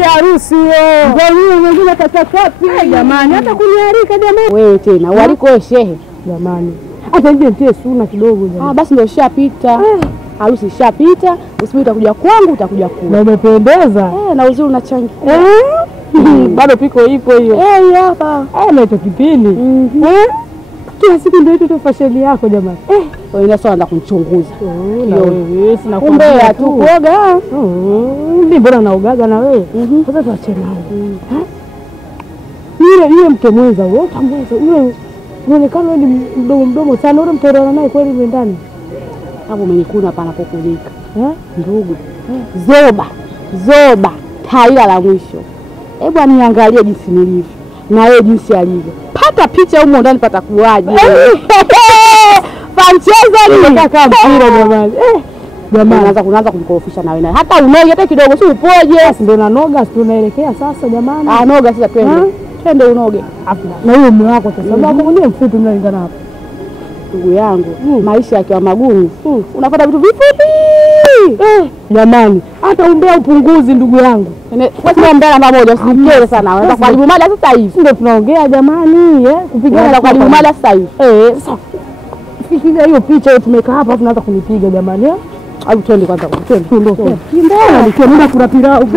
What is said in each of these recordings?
ya harusi hiyo. Ndio mwingine katakati. Jamani, hata kunialika jamani. Wewe tena, waliko wewe shehe. Jamani. Hata nje nitie suna kidogo jamani. Basi ndio ishapita. Harusi ishapita, usiku utakuja kwangu, utakuja kula. Na umependeza. Na uzuri unachangia. Bado piko ipo hiyo. Hapa. Na hicho kipindi. Kila siku ndio hiyo fashion yako jamani. Wewe ina sawa kunichunguza. Na wewe sina kumbe tu kuoga. Ndio bora naogaga na wewe. Sasa tuache nao. Yule mke mwenza wewe utamweza. Yule unaonekana ni mdomo sana. Ule mtorana naye kweli ndani. Hapo umenikuna panapokulika. Ndugu. Zoba. Taila la mwisho. Hebu aniangalie jinsi nilivyo. Na wewe jinsi alivyo. Pata picha huko ndani patakuaje. Fancheza ni kaka mpira jamani. Jamani unaanza kumkorofisha na wewe. Hata unoge hata kidogo si upoje. Basi ndio nanoga tunaelekea sasa jamani. Noga sasa twende. Twende unoge. Na huyo mume wako sasa sababu mwenyewe mfupi mnalingana hapo. Ndugu yangu, maisha yakiwa magumu, unapata vitu vifupi. Jamani, hata umbea upunguzi ndugu yangu. Wewe umbea namba moja usinikere sana. Unataka kuharibu mada sasa hivi. Ndio tunaongea jamani, kupigana kuharibu mada sasa hivi. Sasa fikiria hiyo picha hiyo tumekaa hapa tunaanza kunipiga jamani. Hebu twende kwanza. Twende. Kimbona nikienda kula pilau.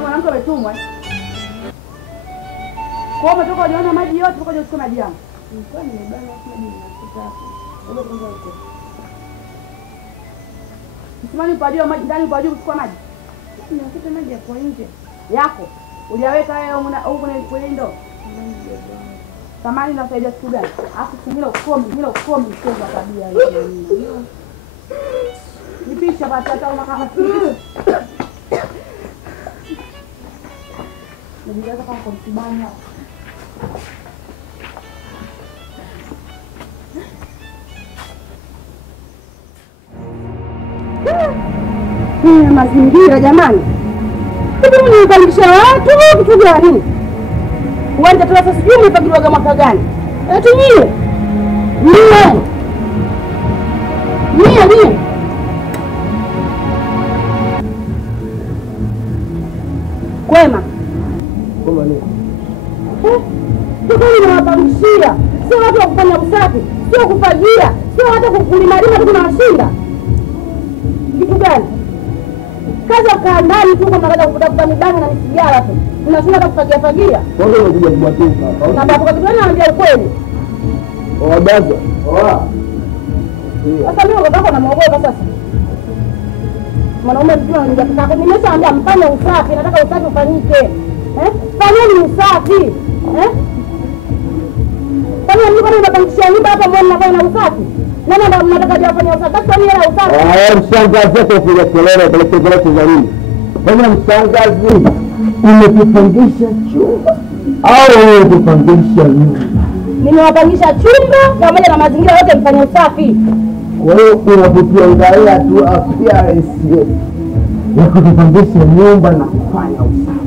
Mwanamke ametumwa. Kwa hiyo umetoka unaona maji yote ukaja kuchukua maji yangu. Nilikuwa nimebana maji nakuta hapo. Wewe kwanza uko. Msimani upajua maji ndani upajua kuchukua maji. Ninakuta maji ya kwa nje. Yako. Uliyaweka wewe huko kwenye ndoo. Samani nasaidia kitu gani? Afu kimila ukomi mchezo wa tabia hiyo. Nipisha basi hata kama niliweza kama kumsibani hapo. Mazingira jamani. Kitu mnikaribisha watu kitu gani? Uwanja tu sasa sijui umepagiliwa mwaka gani? Eti nyie. Kwema. Kama nini? Ndio nawapangishia. Sio watu wa kufanya usafi, sio kufagia, sio hata kulimalima tu tunawashinda. Kitu gani? Kaza ukaa ndani tu kama kaza kutafuta midanga na misigara tu. Unashinda hata kufagia. Kwa hiyo unakuja kubatuka. Na baba kitu gani anaambia ukweli? Baza. Sasa mimi baba na muogopa sasa. Mwanaume mjua anataka nimeshaambia mfanye usafi, nataka usafi ufanyike. Fanyeni usafi. Kama mimi bado napangishia nyumba hapa mbona nafanya usafi? Nani ndo mnataka kufanya usafi? Sasa ni hela usafi. Mshangazi wako kuja kelele kwa kelele za nini? Kama mshangazi umetupangisha chumba au wewe kupangisha nyumba? Nimewapangisha chumba pamoja na mazingira yote mfanye usafi. Kwa hiyo unapotuangalia tu appearance ya kutupangisha nyumba na kufanya usafi.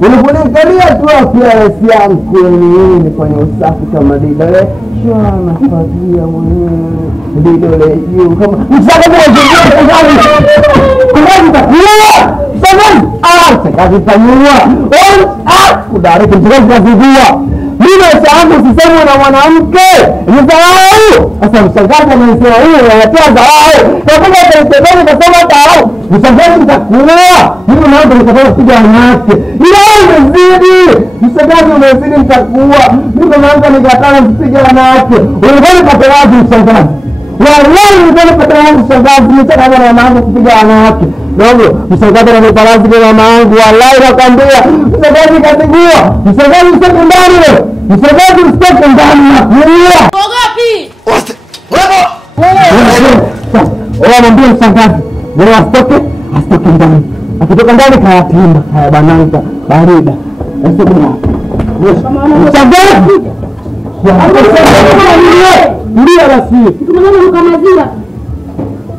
Unapoangalia tu appearance yangu mimi nifanye usafi kama dada shwana fagia mwenyewe vidole juu kama msakaji wa juu kumaji takuwa sakaji tanyua kudariki msakaji kazivua mimi saangu sisemwe na mwanamke nisahau sasa msakaji anasema huyo anatoa dharau takuwa tayari kusema dharau msakaji takuwa mimi naomba nitafanya kuja wanawake ila umezidi msakaji umezidi mtakuwa mimi naomba nikatana kupiga wanawake wewe pata wapi msakaji wallahi wewe pata wapi msakaji nitaka na mama kupiga wanawake ndio msakaji anaparazi kwa mama wallahi nakwambia msakaji katigua msakaji usitoke ndani wewe msakaji usitoke ndani na kuua Ogopi. Wewe mwambie msakaji wewe asitoke ndani akitoka ndani kayatimba haya bananga barida sasa bwana msakaji ndio basi Tunaona kama maziwa.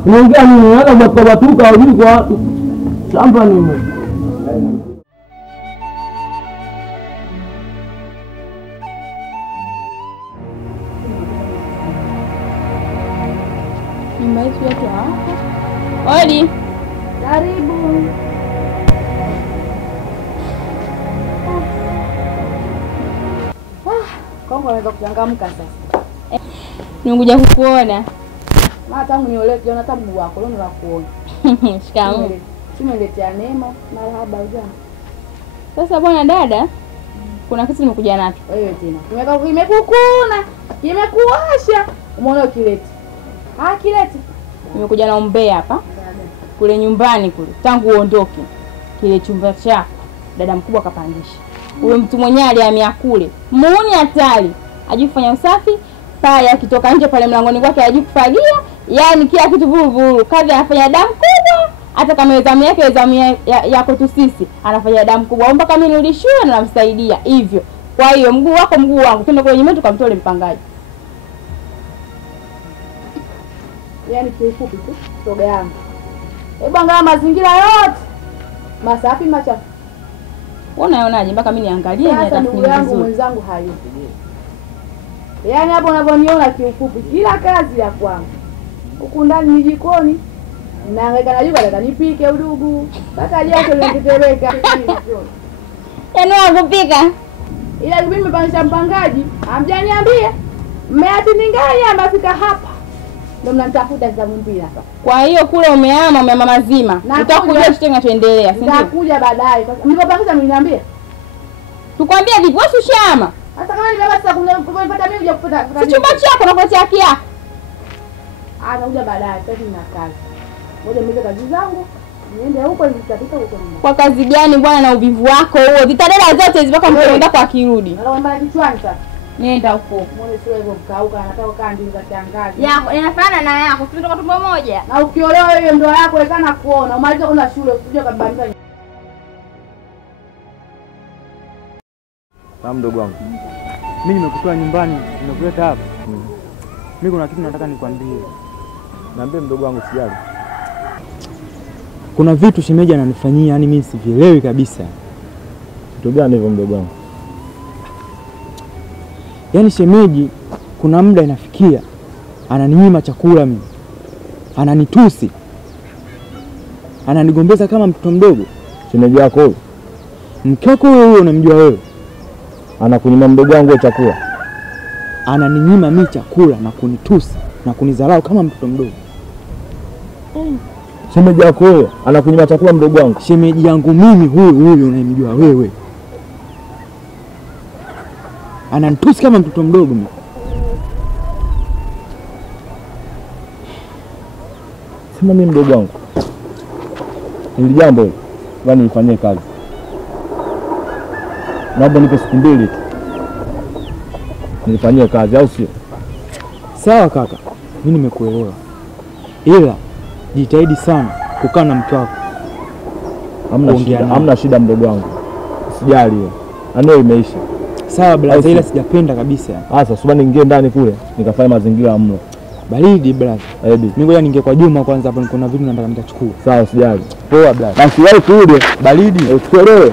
unaongea nini hata mkabatuka hujui kwa watu shamba ni Nimeishi watu hapa. Odi. Karibu. Kongo anaweza kuchangamka sasa. Nimekuja kukuona. Mama tangu niolewe kiona tabu wako leo nakuona. Shikamoo. Tumeletea neema marhaba ujana. Sasa bwana dada, kuna kitu nimekuja nacho. Wewe tena. Imekukuna. Imekuasha. Umeona kileti. Kileti. Nimekuja na umbea hapa. Kule nyumbani kule. Tangu uondoke. Kile chumba chako dada mkubwa kapangisha. Ule mtu mwenyewe alihamia kule. Muuni hatari. Hajui kufanya usafi. Pale akitoka nje pale mlangoni kwake hajui kufagia. Yaani kila kitu vuru. Kazi anafanya damu kubwa. Hata kama zamu yake zamu yako tu sisi anafanya damu kubwa. Mpaka mimi nilishua na namsaidia hivyo. Kwa hiyo mguu wako mguu wangu. Twende kwenye nyumba tukamtoe mpangaji. Yaani kifupi tu shoga yangu. Hebu angalia mazingira yote. Masafi machafu. Unaonaje mpaka mimi niangalie ni atafuta vizuri. Yangu mwenzangu hayupo. Yaani hapo unavyoniona kiufupi kila kazi ya kwangu. Huku ndani ni jikoni. Naangaika na juga nipike udugu. Mpaka jasho linitetemeka. Yaani wakupika. Ila mimi nimepangisha mpangaji. Hamjaniambia. Mmeatindingai amefika hapa. Ndio mnanitafuta za mpira hapa. Kwa hiyo kule umeama mazima. Utakuja tutenga tuendelea, si ndio? Nitakuja baadaye. Mlipopangisha mliniambia. Tukwambia vipi? Wewe ushama. Hata kama nimebeba sasa kunipata mimi kuja kupata. Si chumba chako na kocha yake yako. Atakuja baadaye, sasa nina kazi. Ngoja nimalize kazi zangu. Niende huko nitapita huko. Kwa kazi gani bwana na uvivu wako huo? Vitadela zote zipaka mkono wako akirudi. Naomba kichwani sasa. Nenda huko. Muone sio hivyo mkauka anataka kaa ndizi za kiangazi. Yako inafanana na yako, tunatoka tumbo moja. Na ukiolewa wewe ndoa yako ikana kuona, umaliza kwenda shule usije kabisa. Sawa mdogo wangu. Mimi nimekutoa nyumbani, nimekuleta hapa. Mimi kuna kitu nataka nikwambie. Niambie mdogo wangu sijali. Kuna vitu shemeji ananifanyia, yani mimi sivielewi kabisa. Kitu gani hivyo mdogo wangu? Yaani shemeji kuna muda inafikia ananinyima chakula mimi. Ananitusi. Ananigombeza kama mtoto mdogo. Shemeji yako huyo? Mke wako huyo unamjua wewe? Anakunyima mdogo wangu chakula. Ananinyima mimi chakula na kunitusi na kunidharau kama mtoto mdogo. Shemeji yako huyo anakunyima chakula mdogo wangu? Shemeji yangu mimi huyo unayemjua wewe. Ananitusi kama mtoto mdogo mimi. Sema mimi mdogo wangu. Hili jambo bwana nifanyie kazi. Naomba nipe siku 2 tu. Nifanyie kazi au sio? Sawa kaka. Mimi nimekuelewa. Ila jitahidi sana kukaa na mke wako. Hamna shida mdogo wangu. Usijali wewe. Aneo imeisha. Sawa blaza, ila sijapenda kabisa. Sasa subani ningie ndani kule nikafanya mazingira ya mlo. Baridi blaza. Mimi ngoja ninge kwa Juma kwanza hapo, kuna vitu nataka nitachukua. Sawa usijali. Poa blaza. Basi wewe kule baridi. Usielewe.